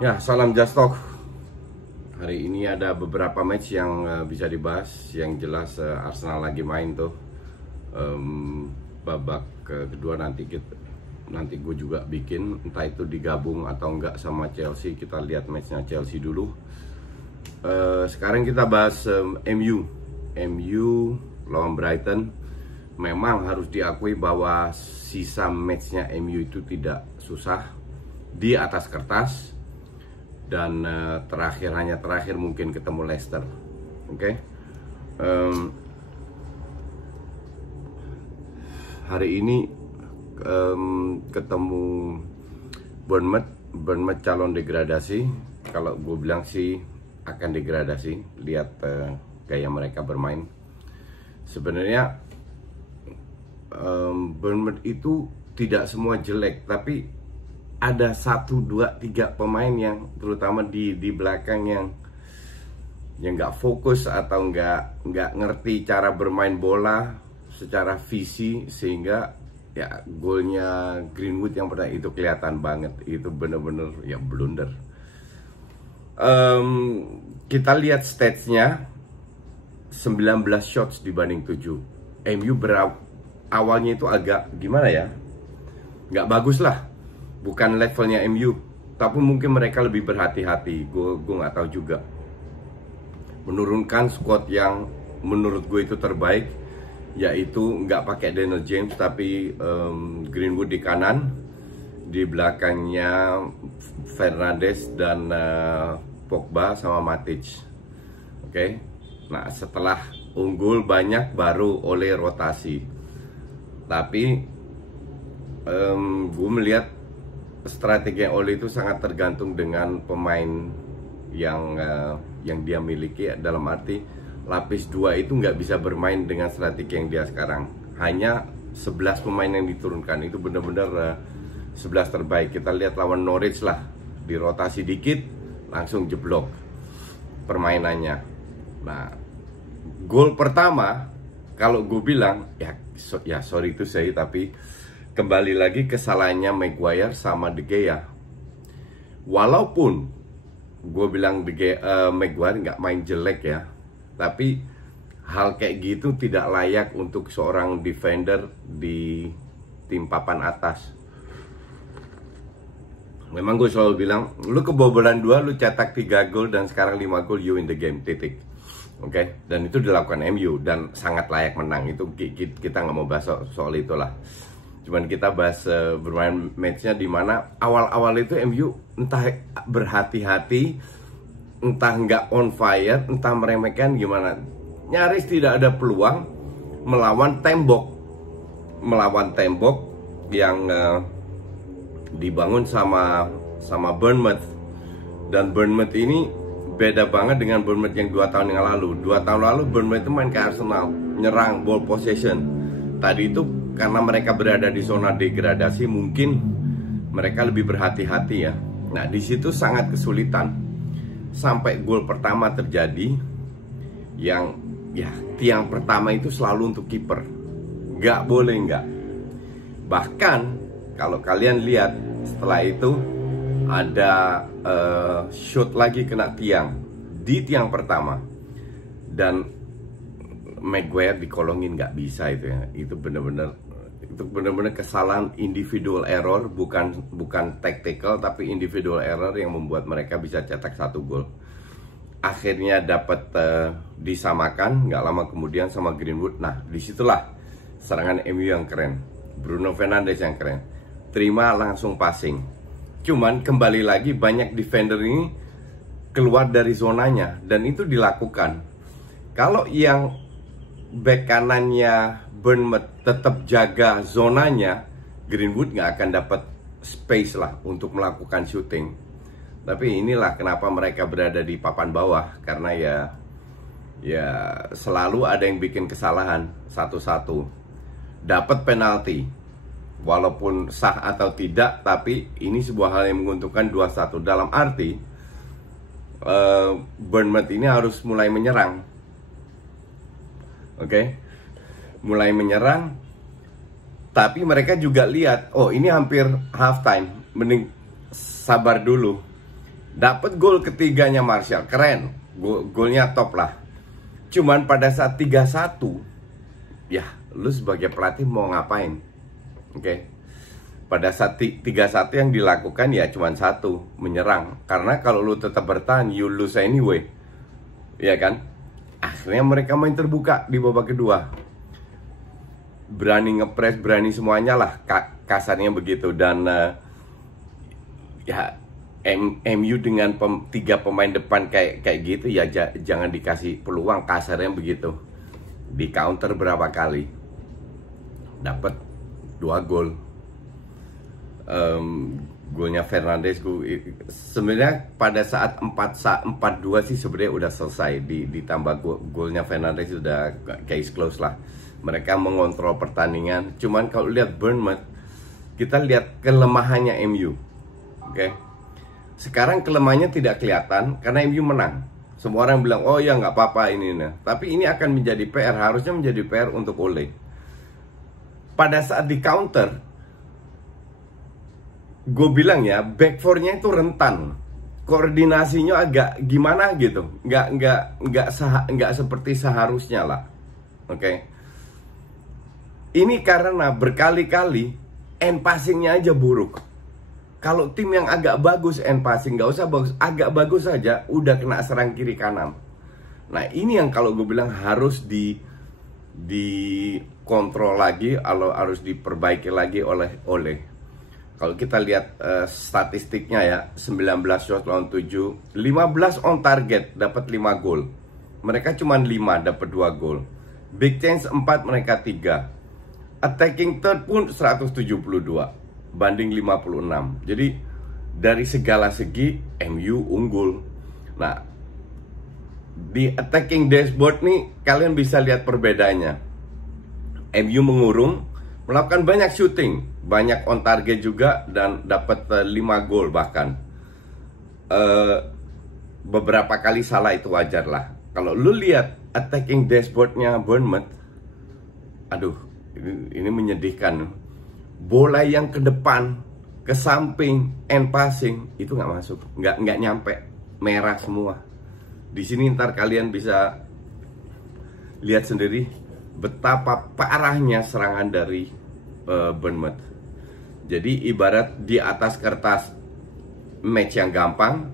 Ya, salam Just Talk. Hari ini ada beberapa match yang bisa dibahas. Yang jelas Arsenal lagi main tuh babak kedua. Nanti gue juga bikin, entah itu digabung atau enggak sama Chelsea. Kita lihat matchnya Chelsea dulu. Sekarang kita bahas MU lawan Brighton. Memang harus diakui bahwa sisa matchnya MU itu tidak susah di atas kertas. Dan terakhir mungkin ketemu Leicester. Oke. Hari ini ketemu Bournemouth calon degradasi. Kalau gue bilang sih akan degradasi. Lihat gaya mereka bermain. Sebenarnya Bournemouth itu tidak semua jelek, tapi ada 1, 2, 3 pemain yang terutama di belakang yang nggak fokus atau nggak ngerti cara bermain bola secara visi, sehingga ya golnya Greenwood yang pernah itu kelihatan banget, itu bener-bener ya blunder. Kita lihat statsnya 19 shots dibanding 7. MU awalnya itu agak gimana ya, nggak bagus lah. Bukan levelnya MU, tapi mungkin mereka lebih berhati-hati. Gue nggak tahu juga. Menurunkan squad yang menurut gue itu terbaik, yaitu nggak pakai Daniel James tapi Greenwood di kanan, di belakangnya Fernandes dan Pogba sama Matic. Oke. Nah, setelah unggul banyak baru oleh rotasi. Tapi gue melihat strategi Ole itu sangat tergantung dengan pemain yang dia miliki. Dalam arti lapis 2 itu nggak bisa bermain dengan strategi yang dia sekarang. Hanya 11 pemain yang diturunkan, itu benar-benar 11 terbaik. Kita lihat lawan Norwich lah, dirotasi dikit langsung jeblok permainannya. Nah, gol pertama kalau gue bilang ya sorry to say, tapi kembali lagi kesalahannya Maguire sama De Gea. Walaupun gue bilang Maguire nggak main jelek ya, tapi hal kayak gitu tidak layak untuk seorang defender di tim papan atas. Memang gue selalu bilang, lu kebobolan 2, lu cetak 3 gol dan sekarang 5 gol, you in the game, titik. Oke, dan itu dilakukan MU dan sangat layak menang. Itu kita nggak mau bahas soal itulah. Cuman kita bahas bermain matchnya, dimana awal-awal itu MU entah berhati-hati, entah nggak on fire, entah meremehkan gimana, nyaris tidak ada peluang melawan tembok yang dibangun sama Bournemouth. Dan Bournemouth ini beda banget dengan Bournemouth yang 2 tahun yang lalu. 2 tahun lalu Bournemouth itu main ke Arsenal, nyerang, ball possession. Tadi itu karena mereka berada di zona degradasi, mungkin mereka lebih berhati-hati ya. Nah, di situ sangat kesulitan sampai gol pertama terjadi, yang ya tiang pertama itu selalu untuk kiper, nggak boleh nggak. Bahkan kalau kalian lihat setelah itu ada shot lagi kena tiang di tiang pertama, dan Maguire dikolongin nggak bisa. Itu bener-bener kesalahan individual error, bukan tactical tapi individual error yang membuat mereka bisa cetak 1 gol. Akhirnya dapat disamakan nggak lama kemudian sama Greenwood. Nah, disitulah serangan MU yang keren, Bruno Fernandes yang keren, terima langsung passing. Cuman kembali lagi banyak defender ini keluar dari zonanya, dan itu dilakukan. Kalau yang back kanannya Bournemouth tetap jaga zonanya, Greenwood nggak akan dapat space lah untuk melakukan shooting. Tapi inilah kenapa mereka berada di papan bawah, karena ya selalu ada yang bikin kesalahan satu-satu. Dapat penalti, walaupun sah atau tidak, tapi ini sebuah hal yang menguntungkan 2-1. Dalam arti Bournemouth ini harus mulai menyerang. Oke, mulai menyerang, tapi mereka juga lihat, oh ini hampir half time, mending sabar dulu. Dapat gol ketiganya Martial, keren. Golnya top lah. Cuman pada saat 3-1, ya lu sebagai pelatih mau ngapain? Oke. Pada saat 3-1 yang dilakukan ya cuman satu, menyerang. Karena kalau lu tetap bertahan, you lose anyway. Ya kan? Akhirnya mereka main terbuka di babak kedua. Berani ngepres, berani semuanya lah, kasarnya begitu. Dan ya MU dengan 3 pemain depan kayak gitu ya jangan dikasih peluang, kasarnya begitu. Di counter berapa kali dapat 2 gol. Golnya Fernandes sebenarnya pada saat 4-2 sih sebenarnya udah selesai. Ditambah golnya Fernandes sudah case close lah. Mereka mengontrol pertandingan. Cuman kalau lihat Bournemouth, kita lihat kelemahannya MU. Oke. Sekarang kelemahannya tidak kelihatan karena MU menang. Semua orang bilang, oh ya nggak apa-apa ini. Nah. Tapi ini akan menjadi PR, harusnya menjadi PR untuk Ole. Pada saat di counter, gue bilang ya, back four-nya itu rentan. Koordinasinya agak gimana gitu. Nggak seperti seharusnya lah. Oke. Ini karena berkali-kali end passing-nya aja buruk. Kalau tim yang agak bagus end passing, nggak usah bagus, agak bagus saja udah kena serang kiri kanan. Nah ini yang kalau gue bilang harus dikontrol lagi, harus diperbaiki lagi oleh Ole. Kalau kita lihat statistiknya ya, 19 shot lawan 7, 15 on target, dapat 5 gol. Mereka cuma 5, dapat 2 gol. Big chance 4, mereka 3. Attacking third pun 172 banding 56. Jadi dari segala segi MU unggul. Nah, di attacking dashboard nih kalian bisa lihat perbedaannya. MU mengurung, melakukan banyak shooting, banyak on target juga, dan dapat 5 gol bahkan. Beberapa kali salah itu wajar lah. Kalau lu lihat attacking dashboardnya Bournemouth, aduh, ini menyedihkan. Bola yang ke depan, ke samping, end passing itu nggak masuk, nggak nyampe, merah semua. Di sini ntar kalian bisa lihat sendiri betapa parahnya serangan dari Bournemouth. Jadi ibarat di atas kertas match yang gampang,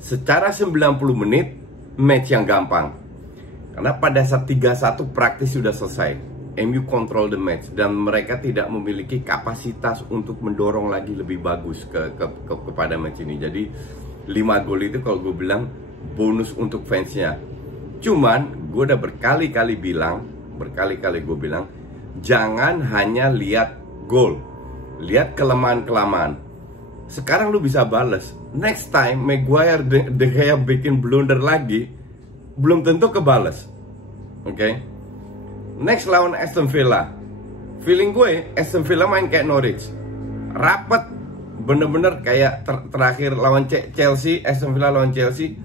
secara 90 menit match yang gampang. Karena pada saat 3-1 praktis sudah selesai. MU control the match dan mereka tidak memiliki kapasitas untuk mendorong lagi lebih bagus kepada match ini. Jadi 5 gol itu kalau gue bilang bonus untuk fansnya. Cuman gue udah berkali-kali gue bilang jangan hanya lihat gol, lihat kelemahan-kelemahan. Sekarang lu bisa bales. Next time Maguire De Gea bikin blunder lagi, belum tentu kebales. Oke? Next lawan Aston Villa, feeling gue Aston Villa main kayak Norwich, rapet, bener-bener kayak terakhir lawan Chelsea. Aston Villa lawan Chelsea,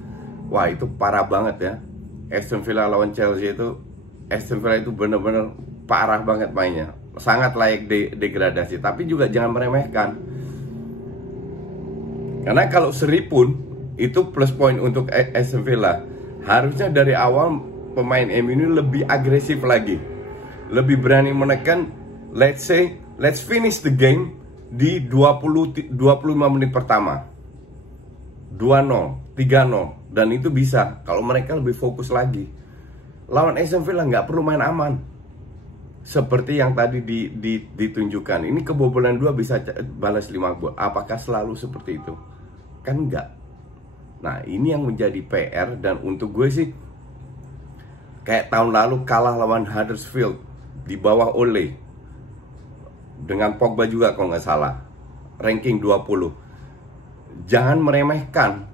wah itu parah banget ya. Aston Villa lawan Chelsea itu, Aston Villa itu bener-bener parah banget mainnya, sangat layak degradasi. Tapi juga jangan meremehkan, karena kalau seri pun itu plus point untuk Aston Villa. Harusnya dari awal pemain MU ini lebih agresif lagi, lebih berani menekan. Let's finish the game di 25 menit pertama, 2-0, 3-0, dan itu bisa kalau mereka lebih fokus lagi. Lawan Aston Villa nggak perlu main aman seperti yang tadi ditunjukkan. Ini kebobolan 2 bisa balas 5 gol. Apakah selalu seperti itu? Kan enggak. Nah ini yang menjadi PR, dan untuk gue sih kayak tahun lalu kalah lawan Huddersfield di bawah Ole dengan Pogba juga kalau nggak salah, ranking 20. Jangan meremehkan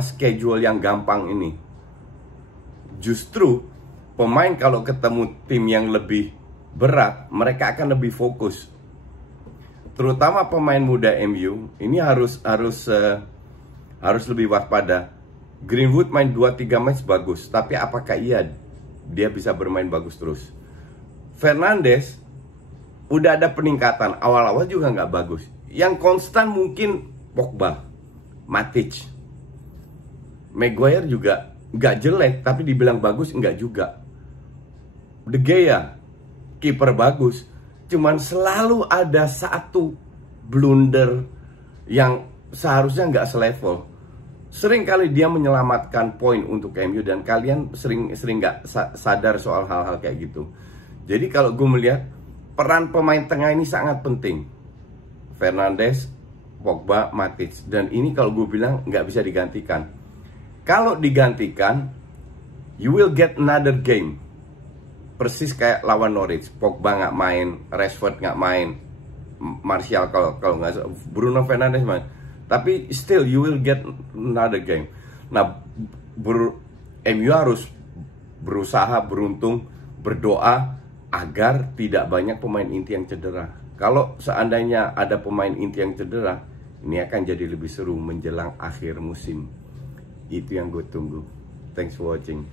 schedule yang gampang ini. Justru pemain kalau ketemu tim yang lebih berat, mereka akan lebih fokus. Terutama pemain muda MU ini harus lebih waspada. Greenwood main 2-3 match bagus, tapi apakah dia bisa bermain bagus terus? Fernandes udah ada peningkatan, awal-awal juga nggak bagus. Yang konstan mungkin Pogba. Matic. Maguire juga nggak jelek, tapi dibilang bagus nggak juga. De Gea, kiper bagus, cuman selalu ada satu blunder yang seharusnya nggak selevel. Sering kali dia menyelamatkan poin untuk MU dan kalian sering nggak sadar soal hal-hal kayak gitu. Jadi kalau gue melihat peran pemain tengah ini sangat penting. Fernandes, Pogba, Matic, dan ini kalau gue bilang nggak bisa digantikan. Kalau digantikan, you will get another game. Persis kayak lawan Norwich, Pogba nggak main, Rashford nggak main, Martial kalau nggak, Bruno Fernandes main. Tapi still you will get another game. Nah, MU harus berusaha, beruntung, berdoa agar tidak banyak pemain inti yang cedera. Kalau seandainya ada pemain inti yang cedera, ini akan jadi lebih seru menjelang akhir musim. Itu yang gue tunggu. Thanks for watching.